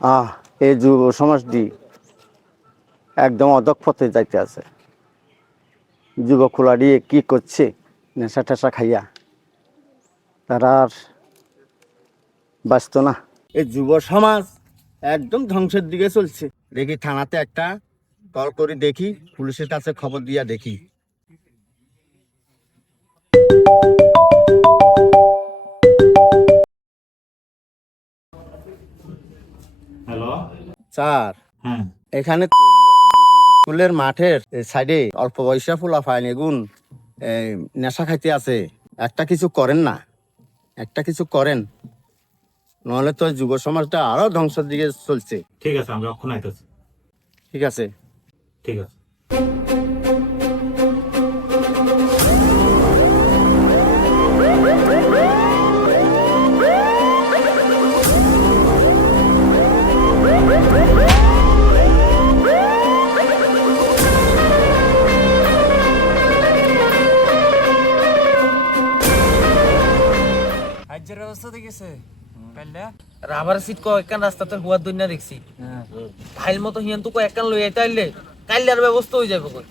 আহ এই যুব সমাজটি একদম অধঃপথে যাইতে আছে। যুবক খোলাড়ি কি করছে নেশা টেশা খাইয়া, তারা আর বাঁচত না। এই যুব সমাজ একদম ধ্বংসের দিকে চলছে। দেখি থানাতে একটা কল করে দেখি, পুলিশের কাছে খবর দিয়া দেখি। হ্যালো স্যার, হ্যাঁ এখানে স্কুলের মাঠের সাইডে অল্প বয়সা ফুলা ফাইন এগুন নেশা খাইতে আছে। একটা কিছু করেন না, একটা কিছু করেন, নহলে তো যুব সমাজটা আরো ধ্বংসের দিকে চলছে। ঠিক আছে, আমরা অক্ষণ আইতেছি। ঠিক আছে। ঠিক আছে। হাজ্যের ব্যবস্থা দেখেছে রাবার সিট কয়েকখান রাস্তাতে হুয়ার দুনিয়া দেখছি ফাইল মতো হিয়ান তো কয়েকখান লই আইতে আইলে কাইলার ব্যবস্থা হয়ে যাবে কই।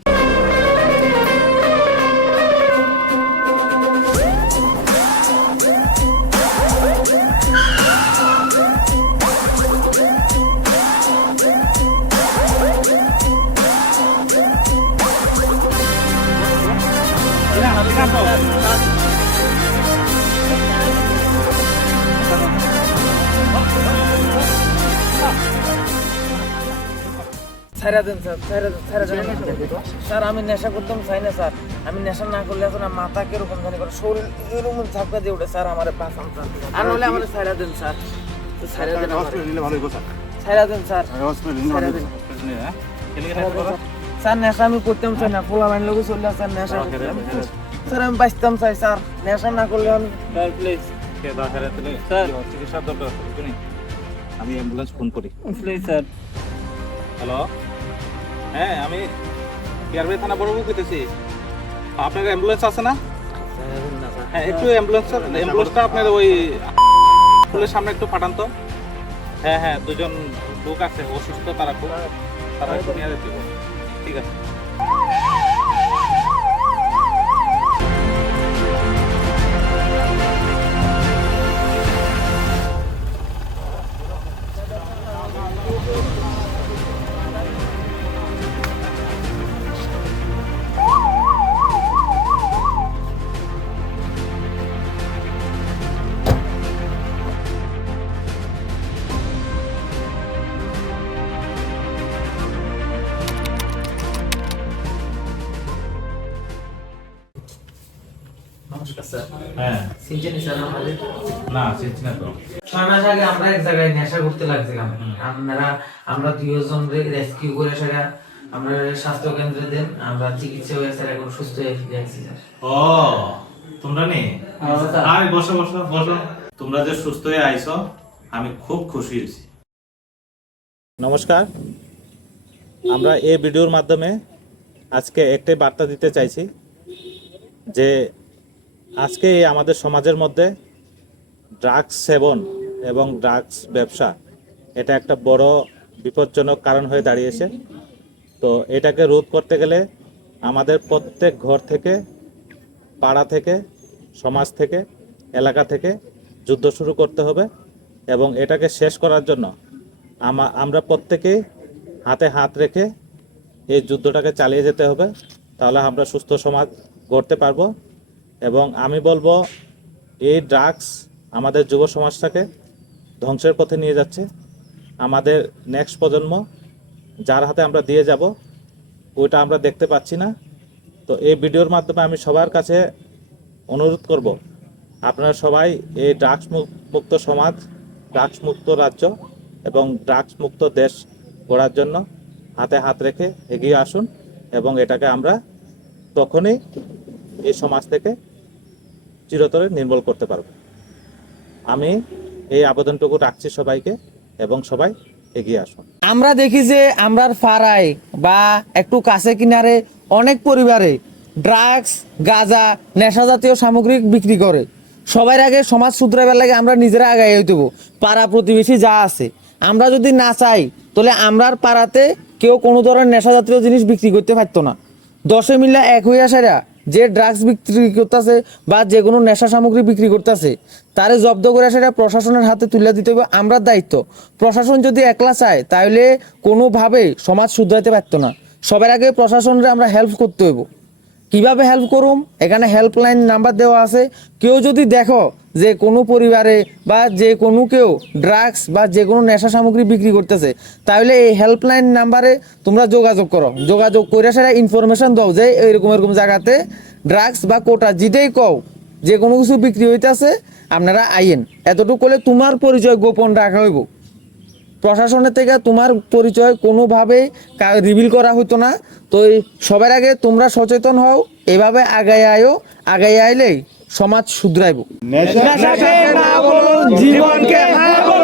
ছাইরা দেন স্যার, ছাইরা দেন স্যার। আমি নেশা করতাম চাই না স্যার। আমি নেশা না করলে এখন মাথা কিরকম জানি করে, শরীর এরকম ঝাপকা দিয়ে উঠে স্যার। আমার বাঁচান স্যার, আর নাহলে আমার ছাইরা দেন স্যার। ছাইরা দেন, ছাইরা দেন স্যার, ছাইরা দেন স্যার। নেশা আমি করতাম চাই না, পোলা বাইন লোক চললে স্যার নেশা স্যার আমি বাঁচতাম চাই স্যার। নেশা না করলে আমি প্লিজ চিকিৎসার দরকার আছে, আমি অ্যাম্বুলেন্স ফোন করি। Please sir. হ্যালো, হ্যাঁ আমি কেয়ারবাড়ি থানা বড় কইতেছি। আপনার অ্যাম্বুলেন্স আছে না? হ্যাঁ, একটু অ্যাম্বুলেন্সটা আপনার ওই স্কুলের সামনে একটু পাঠান তো। হ্যাঁ হ্যাঁ, দুজন লোক আছে অসুস্থ, তারা খুব, তারা একটু নিয়ে যেতে হবে। ঠিক আছে। হ্যাঁ, সিনচেনি স্যার আমাদের না চিন্তা না তো। 6 মাস আগে আমরা এক জায়গায় নেশা করতে লাগছিলাম। আমরা দুইজন রেস্কিউ করে সেটা আমরা স্বাস্থ্য কেন্দ্রে দেন, আমরা চিকিৎসা হয়ে স্যার এখন সুস্থ হয়ে ফিরে আসছি স্যার। ও, তোমরা নে আর বসো বসো বসো। তোমরা যে সুস্থ হয়ে আইছো, আমি খুব খুশি হয়েছি। নমস্কার, আমরা এই ভিডিওর মাধ্যমে আজকে একটাই বার্তা দিতে চাইছি যে আজকে আমাদের সমাজের মধ্যে ড্রাগস সেবন এবং ড্রাগস ব্যবসা এটা একটা বড় বিপজ্জনক কারণ হয়ে দাঁড়িয়েছে। তো এটাকে রোধ করতে গেলে আমাদের প্রত্যেক ঘর থেকে, পাড়া থেকে, সমাজ থেকে, এলাকা থেকে যুদ্ধ শুরু করতে হবে এবং এটাকে শেষ করার জন্য আমরা প্রত্যেকেই হাতে হাত রেখে এই যুদ্ধটাকে চালিয়ে যেতে হবে। তাহলে আমরা সুস্থ সমাজ গড়তে পারবো। এবং আমি বলবো, এই ড্রাগস আমাদের যুব সমাজটাকে ধ্বংসের পথে নিয়ে যাচ্ছে। আমাদের নেক্সট প্রজন্ম যার হাতে আমরা দিয়ে যাব, ওইটা আমরা দেখতে পাচ্ছি না। তো এই ভিডিওর মাধ্যমে আমি সবার কাছে অনুরোধ করব, আপনারা সবাই এই ড্রাগস মুক্ত সমাজ, ড্রাগস মুক্ত রাজ্য এবং ড্রাগস মুক্ত দেশ গড়ার জন্য হাতে হাত রেখে এগিয়ে আসুন এবং এটাকে আমরা তখনই এই সমাজ থেকে চিরতরে নির্মূল করতে পারব। আমি এই আবেদনটুকু রাখছি সবাইকে এবং সবাই এগিয়ে আসুন। আমরা দেখি যে আমরার পাড়ায় বা একটু কাছে কিনারে অনেক পরিবারে ড্রাগস, গাঁজা, নেশা জাতীয় সামগ্রী বিক্রি করে। সবার আগে সমাজ শুধরাবার লাগে আমরা নিজেরা আগাই হইতেব। পাড়া প্রতিবেশী যা আছে আমরা যদি না চাই তাহলে আমরার পাড়াতে কেউ কোনো ধরনের নেশা জাতীয় জিনিস বিক্রি করতে পারতো না। 10 মিলে এক হইয়া সারা যে ড্রাগস বিক্রি করতেছে বা যে কোনো নেশা সামগ্রী বিক্রি করতেছে তারে জব্দ করে সেটা প্রশাসনের হাতে তুলে দিতে হবে আমরা দায়িত্ব। প্রশাসন যদি একলা চায় তাহলে কোনোভাবে সমাজ শুধরাইতে পারতো না। সবার আগে প্রশাসনকে আমরা হেল্প করতে হইব। কিভাবে হেল্প করুম, এখানে হেল্পলাইন নাম্বার দেওয়া আছে। কেউ যদি দেখো যে কোনো পরিবারে বা যে কোনো কেউ ড্রাগস বা যে কোনো নেশা সামগ্রী বিক্রি করতেছে তাহলে এই হেল্পলাইন নাম্বারে তোমরা যোগাযোগ করো। যোগাযোগ করে সেটা ইনফরমেশন দাও যে এরকম এরকম জায়গাতে ড্রাগস বা কোটা যেটাই কও যে কোনো কিছু বিক্রি হইতেছে আপনারা আইয়েন। এতটুকু করলে তোমার পরিচয় গোপন রাখা হইব। প্রশাসনের থেকে তোমার পরিচয় কোনোভাবে রিভিল করা হতো না। তো সবার আগে তোমরা সচেতন হও, এভাবে আগায় আয়ো। আগায় আইলেই সমাজ শুধরাইব। নেশাকে না বলুন, জীবনকে হ্যাঁ বলুন।